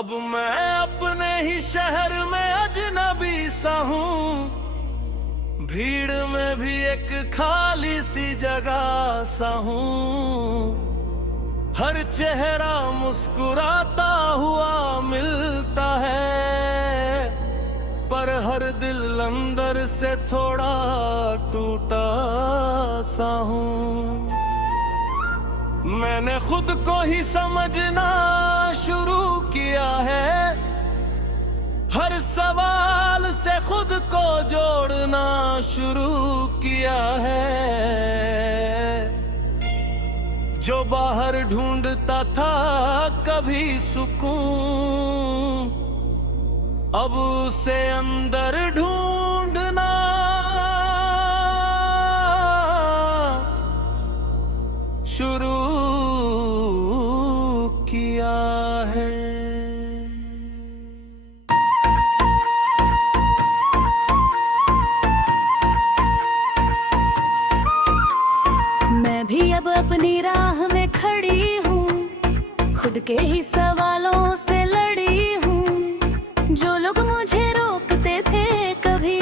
अब मैं अपने ही शहर में अजनबी सा हूँ, भीड़ में भी एक खाली सी जगह सा हूँ। हर चेहरा मुस्कुराता हुआ मिलता है, पर हर दिल अंदर से थोड़ा टूटा सा हूँ। मैंने खुद को ही समझना शुरू किया है, हर सवाल से खुद को जोड़ना शुरू किया है। जो बाहर ढूंढता था कभी सुकून, अब उसे अंदर ढूंढना शुरू किया है। मैं भी अब अपनी राह में खड़ी हूँ, खुद के ही सवालों से लड़ी हूँ। जो लोग मुझे रोकते थे कभी,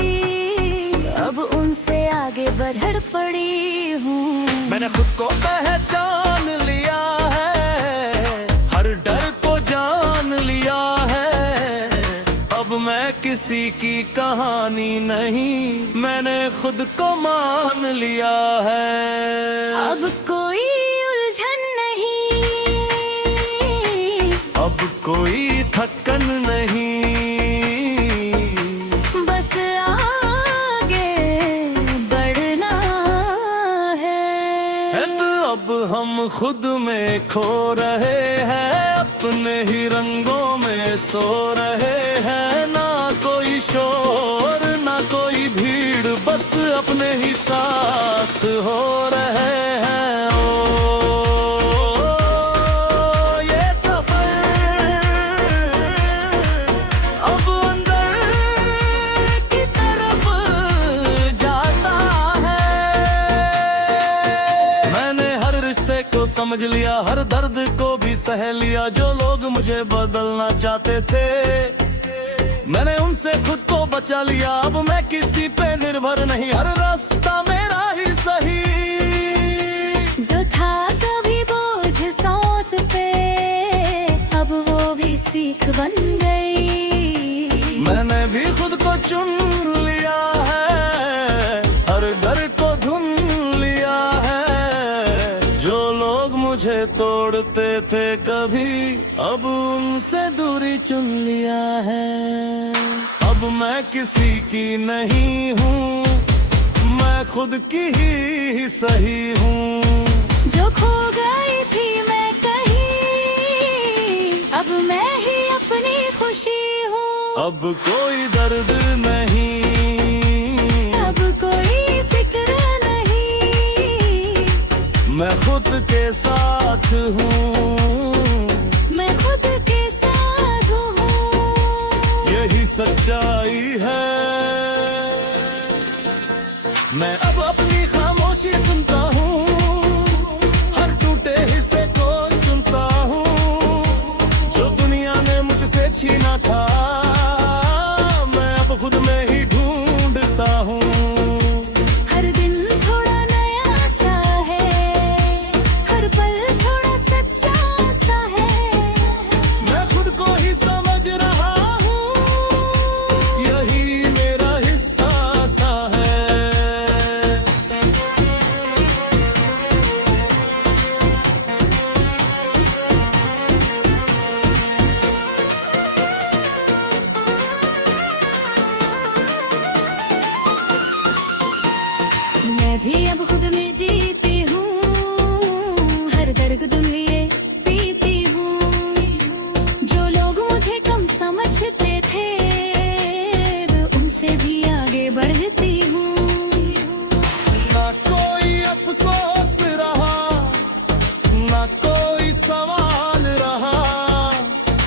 अब उनसे आगे बढ़ पड़ी हूँ। मैंने खुद को पहचान लिया है, हर डर को जान लिया है। अब मैं किसी की कहानी नहीं, मैंने खुद को मान लिया है। अब कोई उलझन नहीं, अब कोई थकन नहीं, बस आगे बढ़ना है। तो अब हम खुद में खो रहे हैं, अपने ही रंगों में सो रहे हैं। ना कोई शोर ना कोई भीड़, बस अपने ही साथ हो रहे हैं। ओ ये सफर अब अंदर की तरफ जाता है। मैंने हर रिश्ते को समझ लिया, हर दर्द को भी सह लिया। जो लोग मुझे बदलना चाहते थे, मैंने उनसे खुद को बचा लिया। अब मैं किसी पे निर्भर नहीं, हर रास्ता मेरा ही सही। जो था कभी बोझ सांस पे, अब वो भी सीख बन गई। मैंने भी खुद को चुन लिया है, हर डर को धुन लिया है। जो लोग मुझे तोड़ते थे कभी, अब उनसे दूरी चुन लिया है। अब मैं किसी की नहीं हूँ, मैं खुद की ही सही हूँ। जो खो गई थी मैं कहीं, अब मैं ही अपनी खुशी हूँ। अब कोई दर्द नहीं, अब कोई फिक्र नहीं, मैं खुद के साथ हूँ। मैं खुद के साथ हूँ। यही सच्चाई है। मैं अब अपनी खामोशी सुनता हूँ, हर टूटे हिस्से को चुनता हूँ। जो दुनिया ने मुझसे छीना था, मैं अब खुद में ही ढूंढता हूँ। हर दिन थोड़ा नया सा है, हर पल थोड़ा सच्चा सा है। मैं खुद को ही समझ रहा हूँ, यही मेरा हिस्सा सा है। मैं भी अब खुद में जीती हूँ, हर दर्द दुनिया पीती हूँ। जो लोग मुझे कम समझते थे, अब उनसे भी आगे बढ़ती हूँ। ना कोई अफसोस रहा, ना कोई सवाल रहा।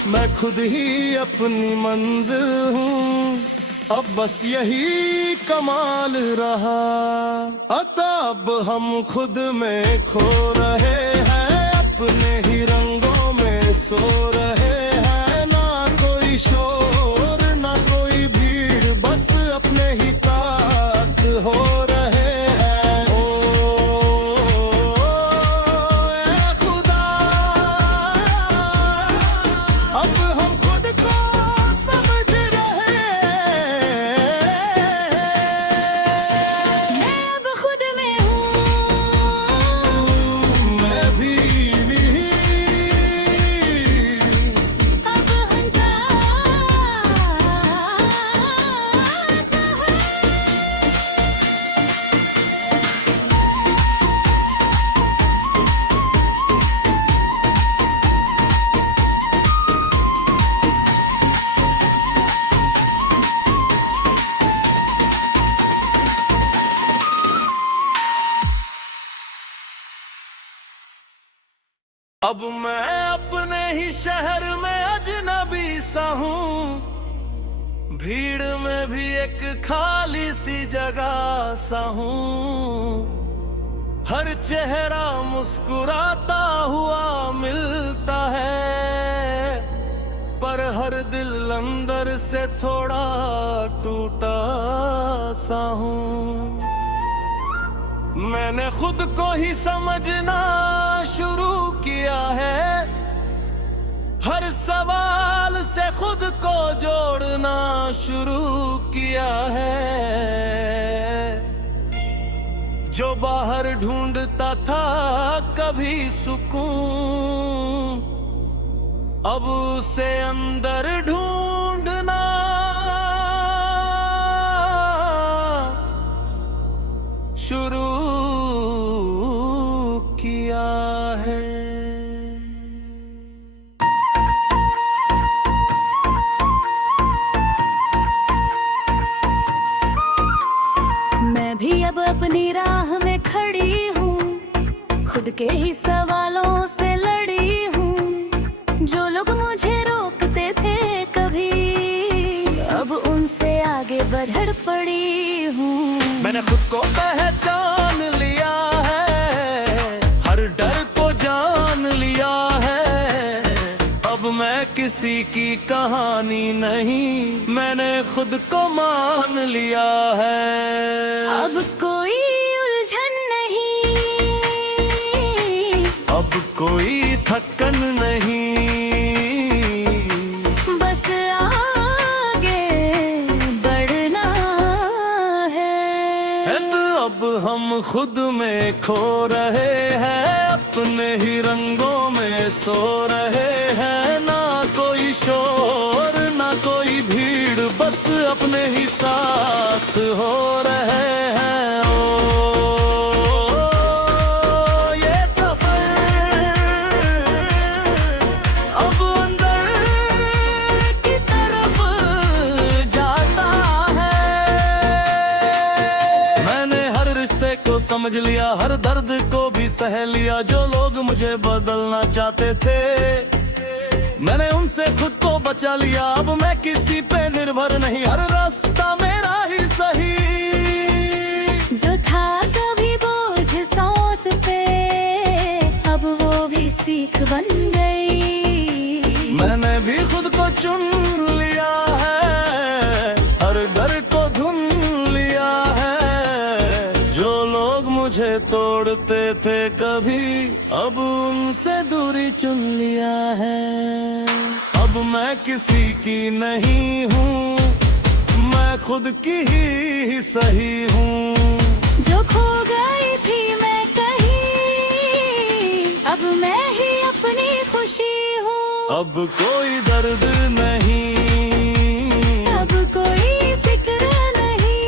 मैं खुद ही अपनी मंजिल हूँ, अब बस यही कमाल रहा। अब हम खुद में खो रहे हैं, अपने ही रंगों में सो रहे हैं। ना अब मैं अपने ही शहर में अजनबी सा हूँ, भीड़ में भी एक खाली सी जगह सा हूँ। हर चेहरा मुस्कुराता हुआ मिलता है, पर हर दिल अंदर से थोड़ा टूटा सा हूँ। मैंने खुद को ही समझना शुरू किया है, हर सवाल से खुद को जोड़ना शुरू किया है। जो बाहर ढूंढता था कभी सुकून, अब उसे अंदर ढूंढना शुरू किया है। मैं भी अब अपनी राह में खड़ी हूँ, खुद के ही सवालों से लड़ी हूँ। जो लोग मुझे रोकते थे कभी, अब उनसे आगे बढ़ पड़ी हूँ। मैंने खुद को पहचान लिया है, हर डर को जान लिया है। अब मैं किसी की कहानी नहीं, मैंने खुद को मान लिया है। अब कोई उलझन नहीं, अब कोई थकन नहीं, बस आगे बढ़ना है। तो अब हम खुद में खो रहे हैं, अपने ही रंगों में सो रहे हैं। ना कोई शोर ना कोई भीड़, बस अपने ही साथ हो रहे हैं। ओ, ये सफर अब अंदर की तरफ जाता है। मैंने हर रिश्ते को समझ लिया, हर दर्द को भी सह लिया। जो लोग मुझे बदलना चाहते थे, मैंने उनसे खुद को बचा लिया। अब मैं किसी पे निर्भर नहीं, हर रास्ता मेरा ही सही। जो था कभी बोझ सांस पे, अब वो भी सीख बन गई। मैंने भी खुद को चुन लिया है, हर डर को धुन लिया है। जो लोग मुझे तोड़ते थे कभी, अब उनसे दूरी चुन लिया है। अब मैं किसी की नहीं हूँ, मैं खुद की ही सही हूँ। जो खो गई थी मैं कहीं, अब मैं ही अपनी खुशी हूँ। अब कोई दर्द नहीं, अब कोई फिक्र नहीं,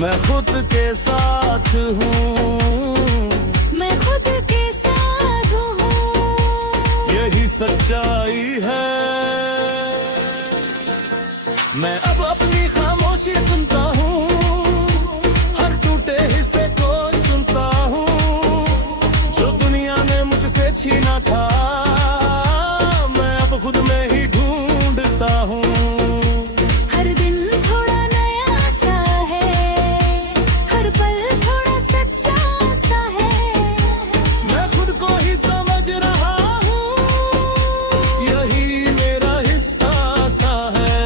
मैं खुद के साथ हूँ। मैं खुद के साथ हूँ। यही सच्चाई है। मैं अब अपनी खामोशी सुनता हूँ, हर टूटे हिस्से को चुनता हूँ। जो दुनिया ने मुझसे छीना था, मैं अब खुद में ही ढूंढता हूँ। हर दिन थोड़ा नया सा है, हर पल थोड़ा सच्चा सा है। मैं खुद को ही समझ रहा हूँ, यही मेरा हिस्सा सा है।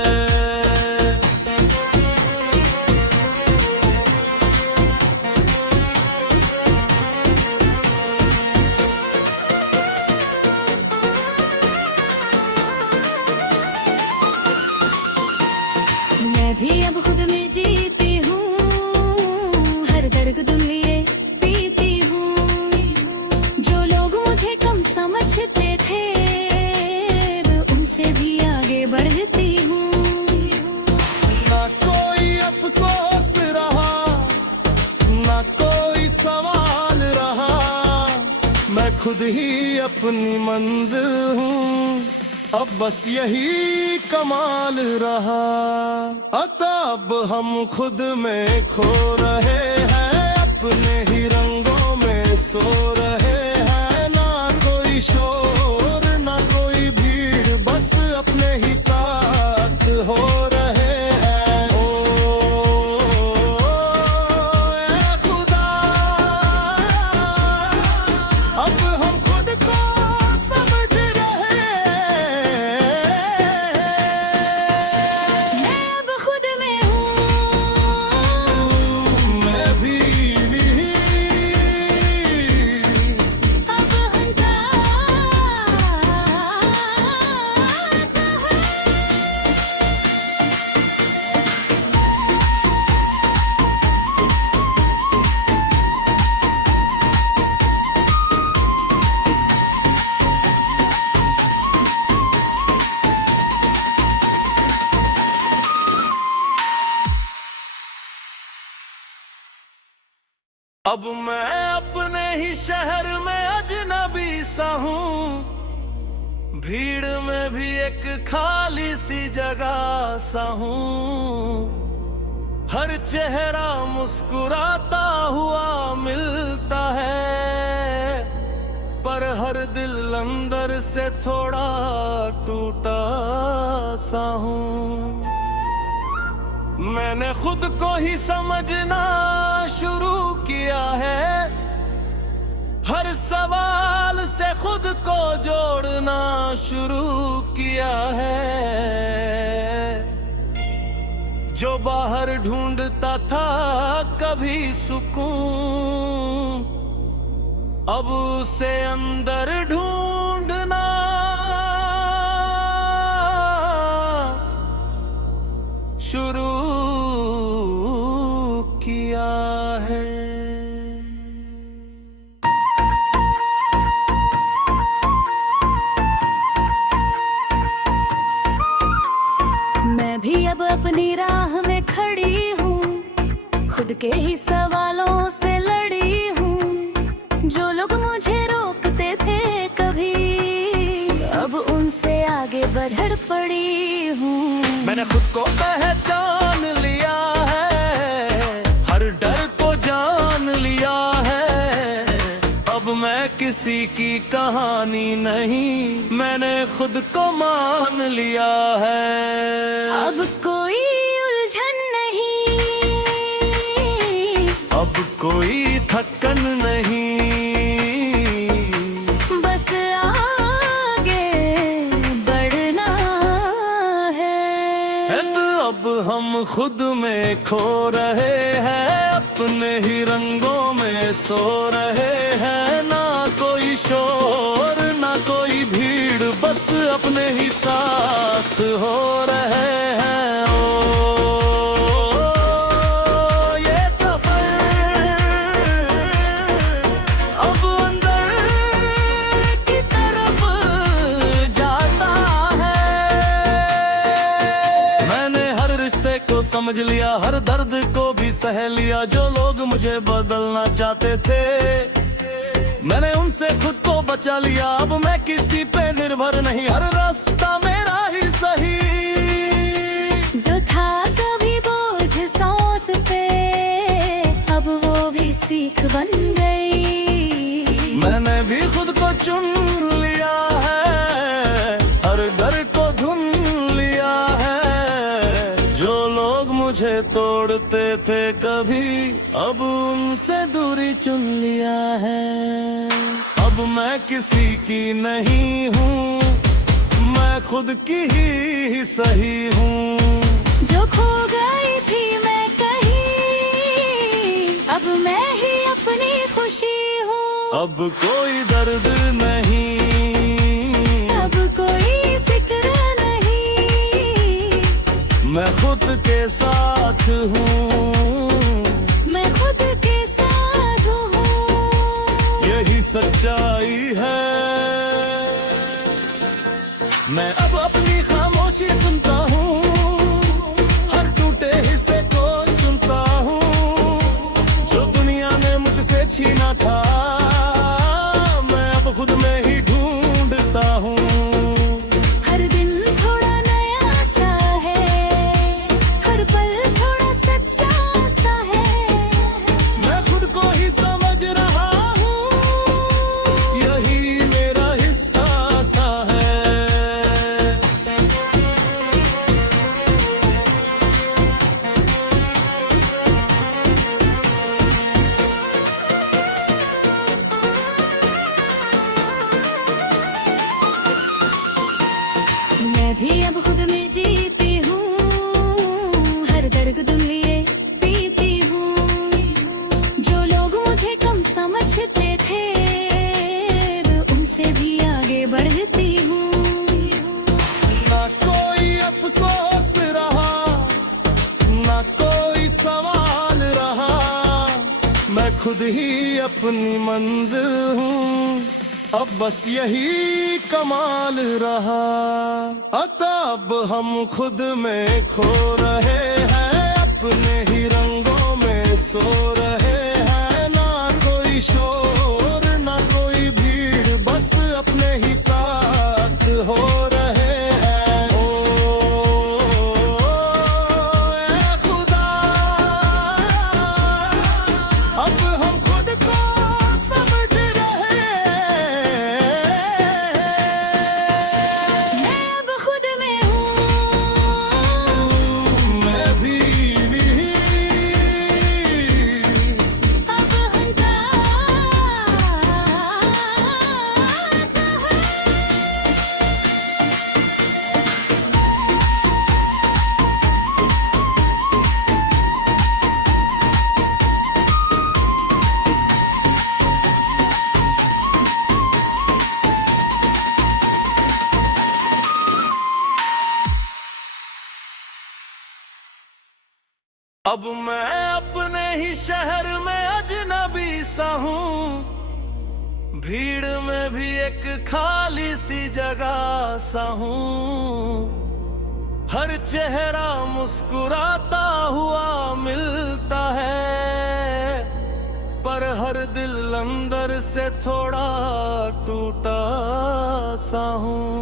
मैं भी अब खुद में जीती हूँ, हर दर्द दुनिया पीती हूँ। जो लोग मुझे कम समझते थे, अब उनसे भी आगे बढ़ती हूँ। ना कोई अफसोस रहा, ना कोई सवाल रहा। मैं खुद ही अपनी मंजिल हूँ, अब बस यही कमाल रहा। अब हम खुद में खो रहे हैं, अपने ही रंगों में सो रहे हैं। ना शोर ना कोई भीड़, बस अपने ही साथ हो रहे हैं। ओ ए खुदा, अब हम खुद को समझ रहे हैं। मैं अब खुद में हूँ, मैं भी अब हम साथ हैं। अब मैं अपने ही शहर में अजनबी सा हूँ, भीड़ में भी एक खाली सी जगह सा हूँ। हर चेहरा मुस्कुराता हुआ मिलता है, पर हर दिल अंदर से थोड़ा टूटा सा हूँ। मैंने खुद को ही समझना शुरू किया है, हर सवाल से खुद को जोड़ना शुरू किया है। जो बाहर ढूंढता था कभी सुकून, अब उसे अंदर ढूंढना शुरू किया है। मैं भी अब अपनी राह में खड़ी हूँ, खुद के ही सवालों से लड़ी हूँ। जो लोग मुझे रोकते थे कभी, अब उनसे आगे बढ़ पड़ी हूँ। मैंने खुद को पहचान लिया है, हर डर को जान लिया है। अब मैं किसी की कहानी नहीं, मैंने खुद को मान लिया है। अब कोई उलझन नहीं, अब कोई थकन नहीं, बस आगे बढ़ना है। तो अब हम खुद में खो रहे हैं, अपने ही रंगों में सो रहे हैं। ना कोई शोर ना कोई भीड़, बस अपने ही साथ हो रहे हैं। ओ ये सफर अब अंदर की तरफ जाता है। मैंने हर रिश्ते को समझ लिया, हर दर्द को भी सह लिया। जो लोग मुझे बदलना चाहते थे, मैंने उनसे खुद को बचा लिया। अब मैं किसी पे निर्भर नहीं, हर रास्ता मेरा ही सही। जो था कभी बोझ सांस पे, अब वो भी सीख बन गई। मैंने भी खुद को चुन लिया है, हर डर को धुन लिया है। जो लोग मुझे तोड़ते थे कभी, अब उनसे दूरी चुन लिया है। अब मैं किसी की नहीं हूँ, मैं खुद की ही सही हूँ। जो खो गई थी मैं कहीं, अब मैं ही अपनी खुशी हूँ। अब कोई दर्द नहीं, अब कोई फिक्र नहीं, मैं खुद के साथ हूँ। मैं खुद के साथ हूँ। यही सच्चाई है। मैं अब अपनी खामोशी सुनता हूँ, हर टूटे हिस्से को चुनता हूँ। जो दुनिया ने मुझसे छीना था, मैं अब खुद में ही ढूंढता हूँ। हर दिन थोड़ा नया सा है, हर पल थोड़ा सच्चा सा है। मैं खुद को ही समझ रहा हूँ, यही मेरा हिस्सा भी अब खुद में जीती हूँ, हर दर्द तुम लिए पीती हूँ। जो लोग मुझे कम समझते थे उनसे भी आगे बढ़ती हूँ। ना कोई अफसोस रहा, ना कोई सवाल रहा, मैं खुद ही अपनी मंजिल हूँ, अब बस यही कमाल रहा। अब हम खुद में खो रहे हैं, अपने ही रंगों में सो रहे हैं। ना कोई शोर ना कोई भीड़, बस अपने ही साथ हो रहे हैं। ओ ए खुदा, अब हम खुद को समझ रहे हैं। मैं अब खुद में हूँ, मैं भी अब हम साथ हैं। अब मैं अपने ही शहर में अजनबी सा हूँ, भीड़ में भी एक खाली सी जगह सा हूँ। हर चेहरा मुस्कुराता हुआ मिलता है, पर हर दिल अंदर से थोड़ा टूटा सा हूँ।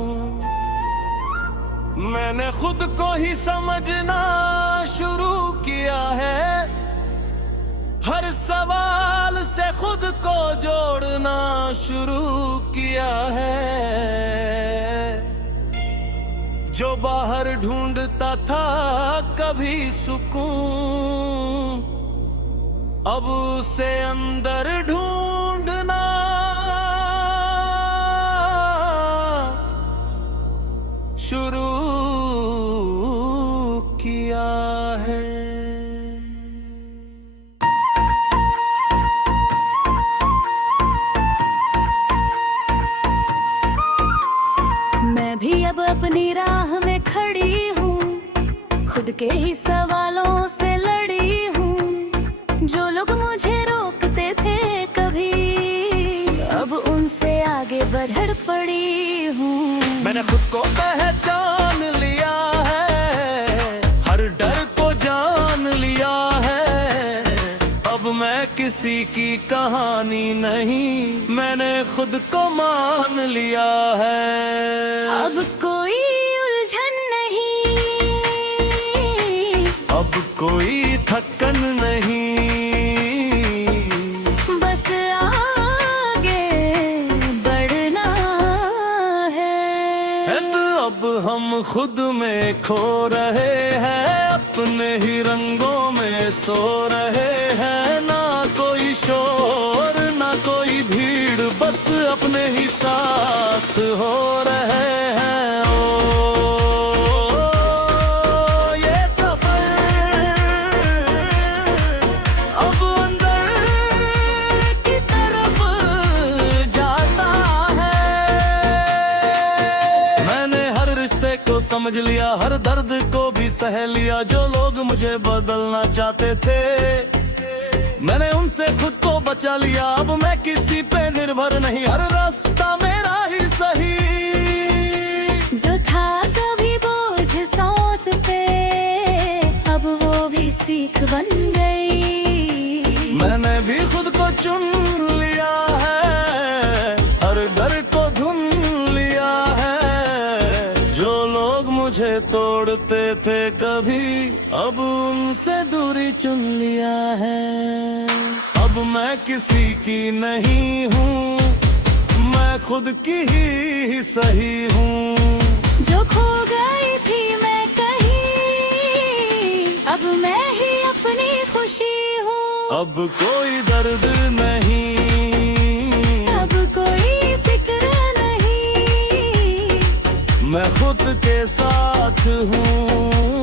मैंने खुद को ही समझना शुरू किया है, हर सवाल से खुद को जोड़ना शुरू किया है। जो बाहर ढूंढता था कभी सुकून, अब उसे अंदर ढूंढना शुरू किया है। मैं भी अब अपनी राह में खड़ी हूँ, खुद के ही सवालों से लड़ी हूँ। जो लोग मुझे रोकते थे कभी, अब उनसे आगे बढ़ पड़ी हूँ। मैंने खुद को पहचान लिया है, हर डर को जान लिया है। अब मैं किसी की कहानी नहीं, मैंने खुद को मान लिया है। अब कोई उलझन नहीं, अब कोई थकन नहीं, बस आगे बढ़ना है। तो अब हम खुद में खो रहे हैं, अपने ही रंगों में सो रहे हैं। ना कोई शोर ना कोई भीड़, बस अपने ही साथ हो रहे हैं। ओ ये सफर अब अंदर की तरफ जाता है। मैंने हर रिश्ते को समझ लिया, हर दर्द को भी सह लिया। जो लोग मुझे बदलना चाहते थे, मैंने उनसे खुद को बचा लिया। अब मैं किसी पे निर्भर नहीं, हर रास्ता मेरा ही सही। जो था कभी बोझ सांस पे, अब वो भी सीख बन गई। मैंने भी खुद को चुन लिया है, हर डर को धुन लिया है। जो लोग मुझे तोड़ते थे कभी, अब उनसे दूरी चुन लिया है। अब मैं किसी की नहीं हूँ, मैं खुद की ही सही हूँ। जो खो गई थी मैं कहीं, अब मैं ही अपनी खुशी हूँ। अब कोई दर्द नहीं, अब कोई फिक्र नहीं, मैं खुद के साथ हूँ